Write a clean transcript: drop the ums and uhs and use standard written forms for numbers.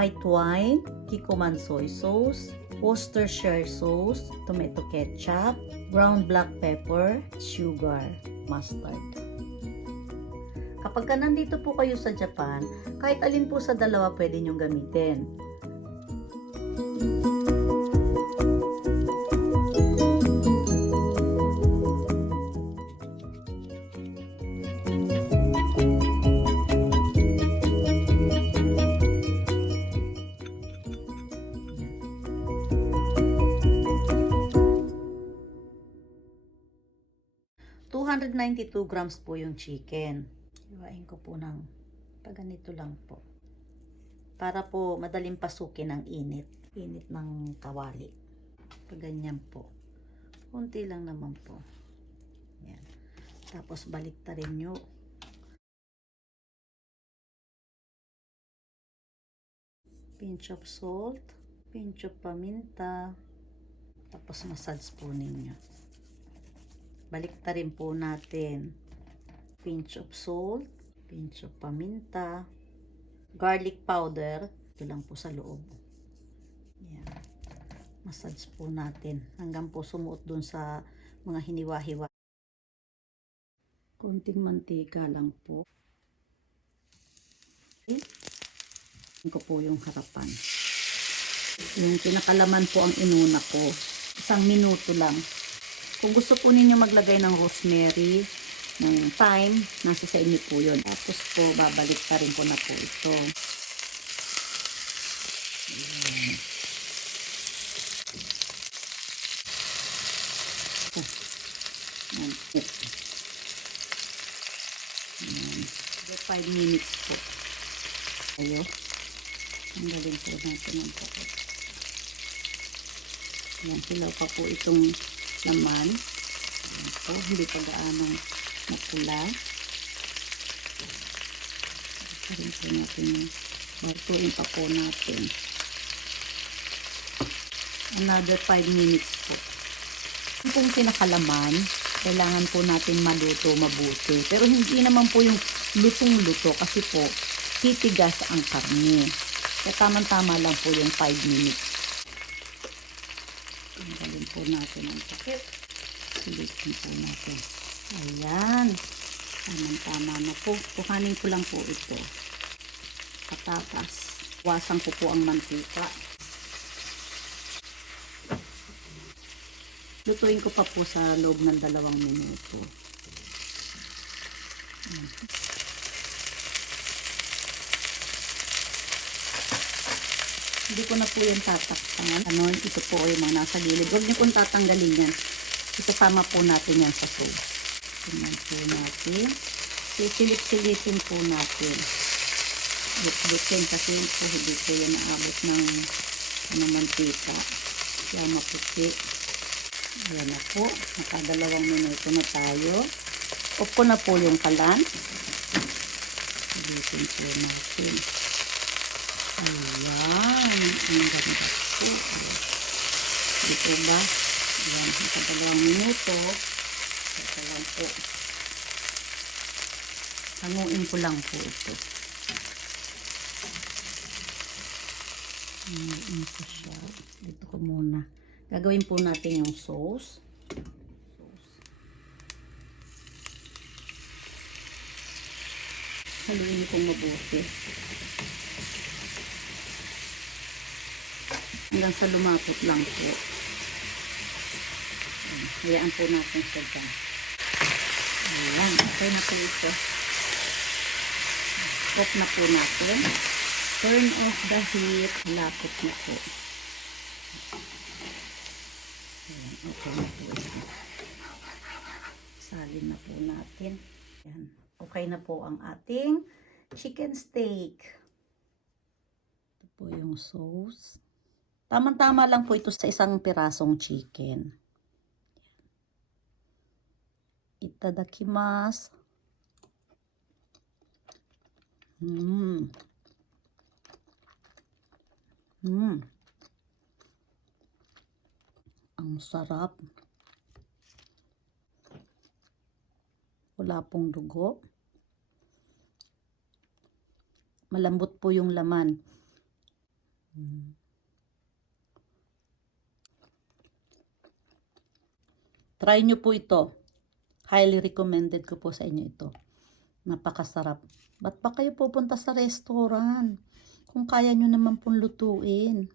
white wine, Kikkoman soy sauce, Worcestershire sauce, tomato ketchup, ground black pepper, sugar, mustard. Kapag nandito po kayo sa Japan, kahit alin po sa dalawa pwede nyong gamitin. $292 grams po yung chicken. Iwain ko po ng paganito lang po. Para po madaling pasukin ng init. Init ng kawali. Paganyan po. Kunti lang naman po. Yan. Tapos baliktarin nyo. Pinch of salt. Pinch of paminta. Tapos massage po ninyo. Baliktarin po natin. Pinch of salt, pinch of paminta, garlic powder, ito lang po sa loob. Yan. Massage po natin hanggang po sumuot dun sa mga hiniwa-hiwa. Konting mantika lang po. Ito ko po yung harapan. Yung pinakalaman po ang inuna ko. 1 minuto lang. Kung gusto po ninyo maglagay ng rosemary, ng thyme, nasa sa inyo po yun. Tapos po, babalik pa rin ko na po ito. Ayan. Ayan. 5 minutes po. Ayo. Ang galing po natin ang po. Ayan, hilaw pa po itong laman. Ito, hindi pa gaanong makula. Ito rin po natin yung bartuin pa po natin. Another 5 minutes po. Yung pong pinakalaman, kailangan po natin maluto mabuti. Pero hindi naman po yung lutong-luto kasi po titigas ang karne. Kaya tamang-tama lang po yung 5 minutes. Tanggalin po natin ang takip. Silitin po natin. Ayan. Tama-tama na po. Kuhanin ko lang po ito. Patatas. Wasan ko po ang mantika. Lutuin ko pa po sa loob ng 2 minuto. Hindi ko na po yung tatakpan. Ito po yung mga nasa gilid. Huwag niyo pong tatanggalin yan. Isasama po natin yan sa sauce. Tingnan po natin. Sisilip-silipin po natin. Lut-lutin kasi po hindi po yan naabot ng mantika. Kaya maputi. Ayan na po. Naka 2 minuto na tayo. Off ko na po yung kalan. Silipin po natin. Ayan. Ang ganda po. Dito ba? Ayan. Naka 2 minuto. Ito lang po. Hanguin ko lang po ito. Hanguin ko siya. Dito ko muna. Gagawin po natin yung sauce. Haluin ko mabuti. Hanggang sa lumapot lang po. Hayaan po natin siya dyan. Ayan. Okay na po ito. Off na po natin. Turn off the heat. Lapot na po. Ayan. Okay na po ito. Salin na po natin. Ayan. Okay na po ang ating chicken steak. Ito po yung sauce. Tamang-tama lang po ito sa 1 pirasong chicken. Itadakimasu. Ang sarap. Wala pong dugo. Malambot po yung laman. Try nyo po ito. Highly recommended ko po sa inyo ito. Napakasarap. Ba't pa kayo pupunta sa restaurant? Kung kaya nyo naman pong lutuin.